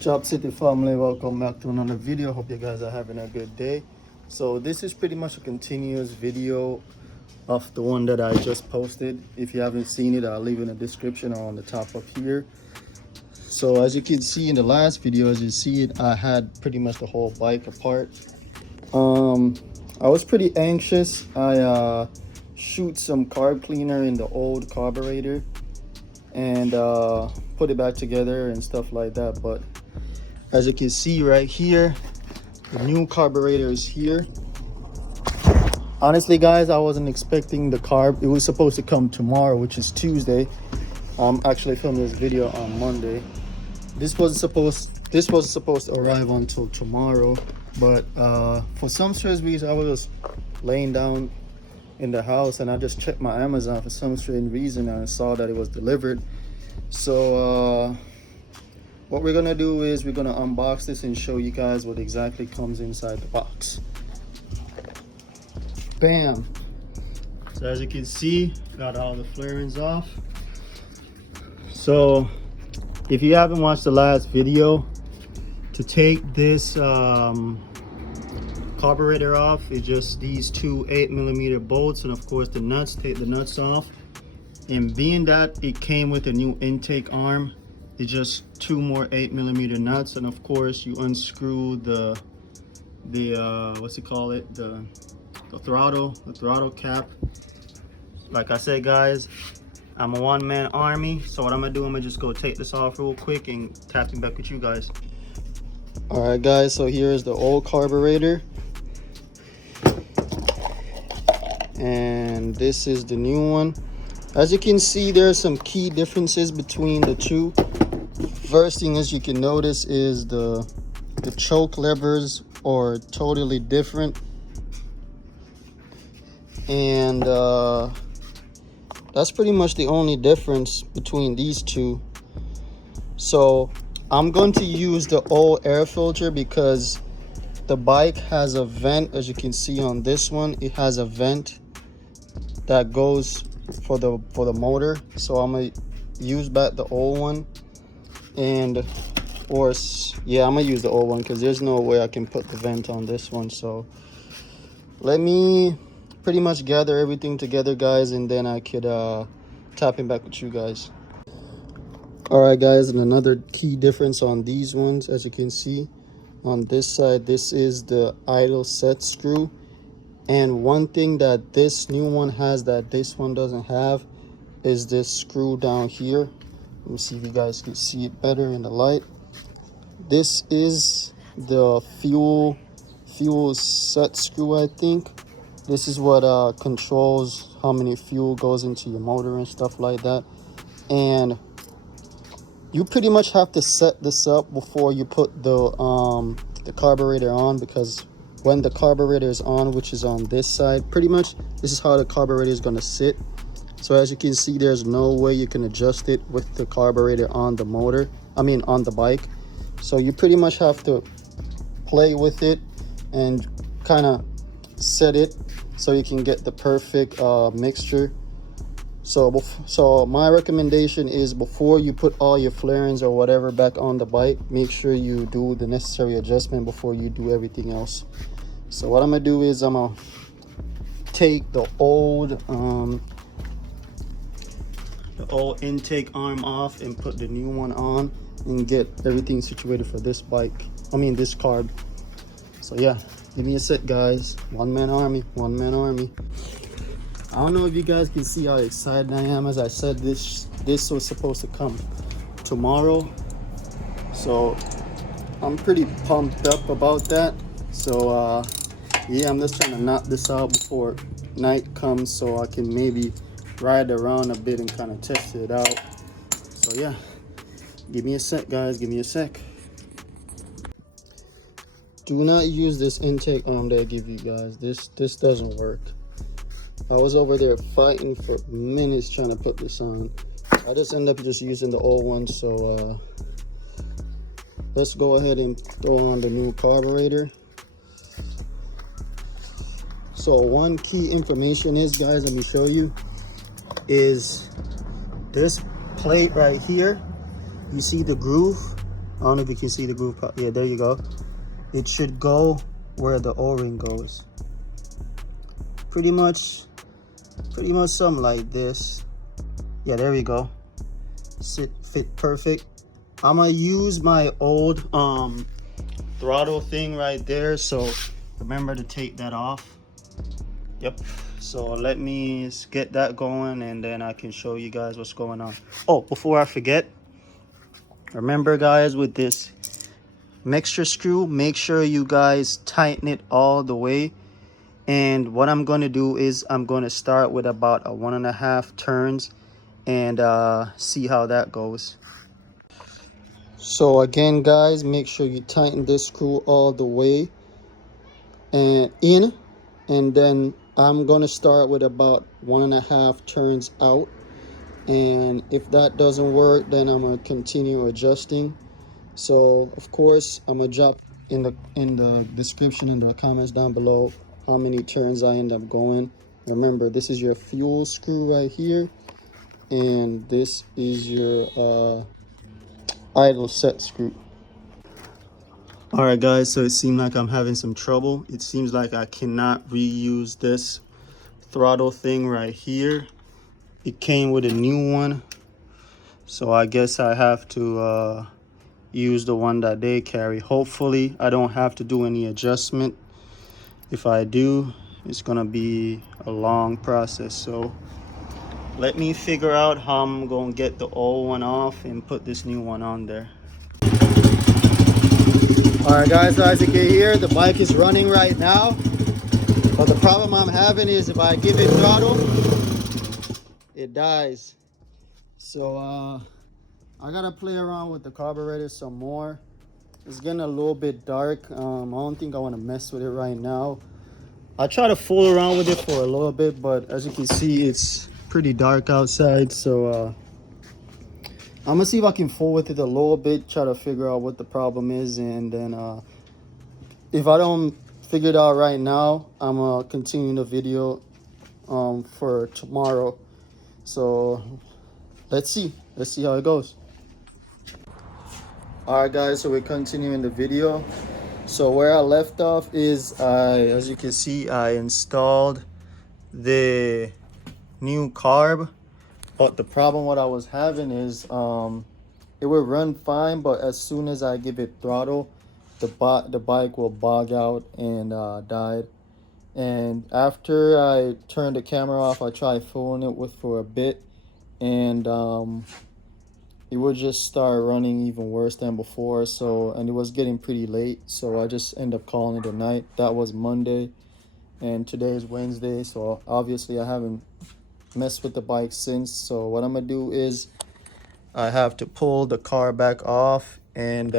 Job City family, welcome back to another video. Hope you guys are having a good day. So this is pretty much a continuous video of the one that I just posted. If you haven't seen it, I'll leave it in the description or on the top up here. So as you can see in the last video, as you see it, I had pretty much the whole bike apart. I was pretty anxious. I shoot some carb cleaner in the old carburetor and put it back together and stuff like that, but as you can see right here, the new carburetor is here. Honestly guys, I wasn't expecting the carb. It was supposed to come tomorrow, which is Tuesday. I'm actually filming this video on Monday. This was supposed to arrive until tomorrow, but for some strange reason I was just laying down in the house and I just checked my Amazon for some strange reason and I saw that it was delivered. So what we're gonna do is we're gonna unbox this and show you guys what exactly comes inside the box. Bam! So as you can see, got all the flarings off. So if you haven't watched the last video, to take this carburetor off, it's just these two 8mm bolts and of course the nuts. Take the nuts off, and being that it came with a new intake arm, it's just two more 8mm nuts, and of course you unscrew the what's it call it, the throttle cap. Like I said guys, I'm a one-man army, so what I'm gonna do, I'm gonna just go take this off real quick and tapping back with you guys. All right guys, so here's the old carburetor and this is the new one. As you can see, there are some key differences between the two. First thing as you can notice is the choke levers are totally different, and that's pretty much the only difference between these two. So I'm going to use the old air filter because the bike has a vent. As you can see on this one, it has a vent that goes for the motor, so I'm gonna use back the old one. And of course, yeah, I'm gonna use the old one because there's no way I can put the vent on this one. So let me pretty much gather everything together guys, and then I could tap in back with you guys. All right guys, and another key difference on these ones, as you can see on this side, this is the idle set screw. And one thing that this new one has that this one doesn't have is this screw down here. Let me see if you guys can see it better in the light. This is the fuel set screw, I think. This is what controls how many fuel goes into your motor and stuff like that. And you pretty much have to set this up before you put the carburetor on, because when the carburetor is on, which is on this side, pretty much this is how the carburetor is going to sit. So as you can see, there's no way you can adjust it with the carburetor on the motor, on the bike. So you pretty much have to play with it and kind of set it so you can get the perfect mixture. So my recommendation is, before you put all your flarings or whatever back on the bike, make sure you do the necessary adjustment before you do everything else. So what I'm gonna do is I'm gonna take the old intake arm off and put the new one on and get everything situated for this bike, this carb. So yeah, give me a sec guys. One-man army. I don't know if you guys can see how excited I am. As I said, this was supposed to come tomorrow, so I'm pretty pumped up about that. So yeah, I'm just trying to knock this out before night comes so I can maybe ride around a bit and kind of test it out. So yeah, give me a sec guys, give me a sec. Do not use this intake arm that I give you guys. This doesn't work. I was over there fighting for minutes trying to put this on. I just end up just using the old one. So let's go ahead and throw on the new carburetor. So one key information is, guys, let me show you, is this plate right here. You see the groove? I don't know if you can see the groove. Yeah, there you go. It should go where the O-ring goes. Pretty much something like this. Yeah, there we go. Fit perfect. I'm gonna use my old throttle thing right there, so remember to take that off. Yep. So let me get that going, and then I can show you guys what's going on. Oh, before I forget, remember guys, with this mixture screw, make sure you guys tighten it all the way. And what I'm going to do is I'm going to start with about a 1.5 turns and see how that goes. So again guys, make sure you tighten this screw all the way and in, and then I'm going to start with about 1.5 turns out, and if that doesn't work, then I'm going to continue adjusting. So of course I'm going to drop in the description, in the comments down below, how many turns I end up going. Remember, this is your fuel screw right here, and this is your idle set screw. All right guys, so it seems like I'm having some trouble. It seems like I cannot reuse this throttle thing right here. It came with a new one, so I guess I have to use the one that they carry. Hopefully I don't have to do any adjustment. If I do, it's gonna be a long process. So let me figure out how I'm gonna get the old one off and put this new one on there. All right guys, so as you can hear, the bike is running right now, but the problem I'm having is if I give it throttle, it dies. So I gotta play around with the carburetor some more. It's getting a little bit dark. I don't think I want to mess with it right now. I try to fool around with it for a little bit, but as you can see, it's pretty dark outside. So I'm gonna see if I can fool with it a little bit, try to figure out what the problem is, and then if I don't figure it out right now, I'm gonna continue the video for tomorrow. So let's see how it goes. All right guys, so we're continuing the video. So where I left off is, as you can see, I installed the new carb, but the problem what I was having is it would run fine, but as soon as I give it throttle, the bike will bog out and died. And after I turned the camera off, I tried fooling it for a bit, and it would just start running even worse than before. So, and it was getting pretty late, so I just ended up calling it a night. That was Monday, and today is Wednesday, so obviously I haven't messed with the bike since. So what I'm gonna do is I have to pull the car back off and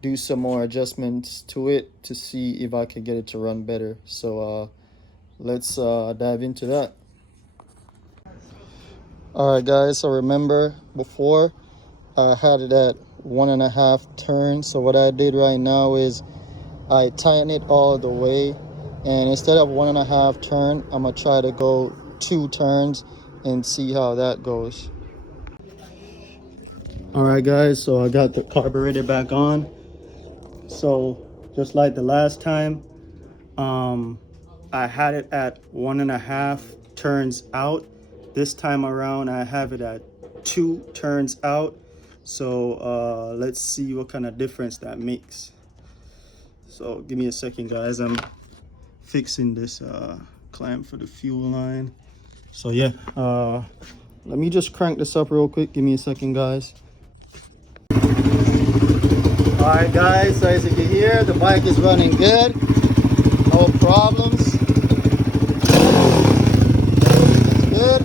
do some more adjustments to it to see if I can get it to run better. So let's dive into that. All right guys, so remember before I had it at 1.5 turns. So what I did right now is I tighten it all the way, and instead of 1.5 turn, I'm gonna try to go 2 turns and see how that goes. All right guys, so I got the carburetor back on. So just like the last time, I had it at 1.5 turns out. This time around I have it at 2 turns out. So let's see what kind of difference that makes. So give me a second guys, I'm fixing this clamp for the fuel line. So yeah, let me just crank this up real quick. Give me a second guys. All right guys, so as you can hear, the bike is running good, no problems. That's good.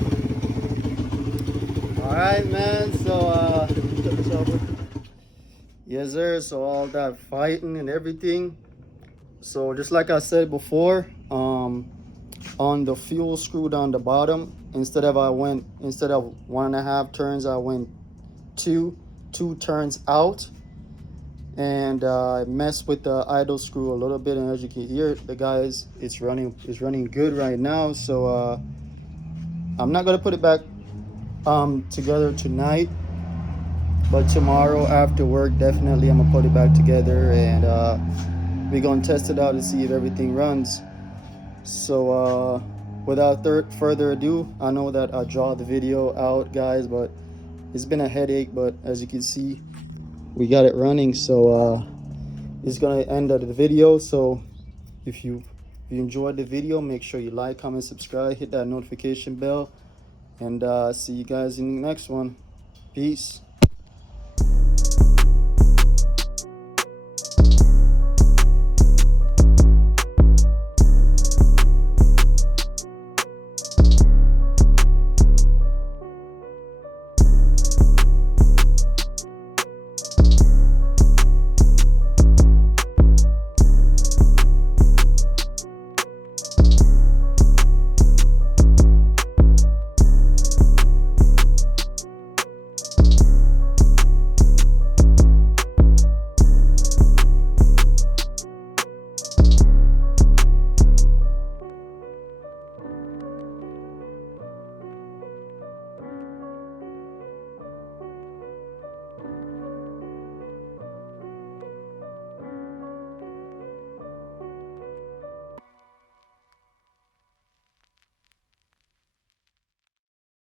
All right man, so yes sir, so all that fighting and everything. So just like I said before, on the fuel screw down the bottom, instead of 1.5 turns, I went two turns out, and I messed with the idle screw a little bit, and as you can hear, the guys, it's running good right now. So I'm not gonna put it back together tonight. But tomorrow after work, definitely I'm gonna put it back together, and we're gonna test it out to see if everything runs. So without further ado, I know that I draw the video out, guys, but it's been a headache. But as you can see, we got it running. So it's gonna end of the video. So if you enjoyed the video, make sure you like, comment, subscribe, hit that notification bell, and see you guys in the next one. Peace.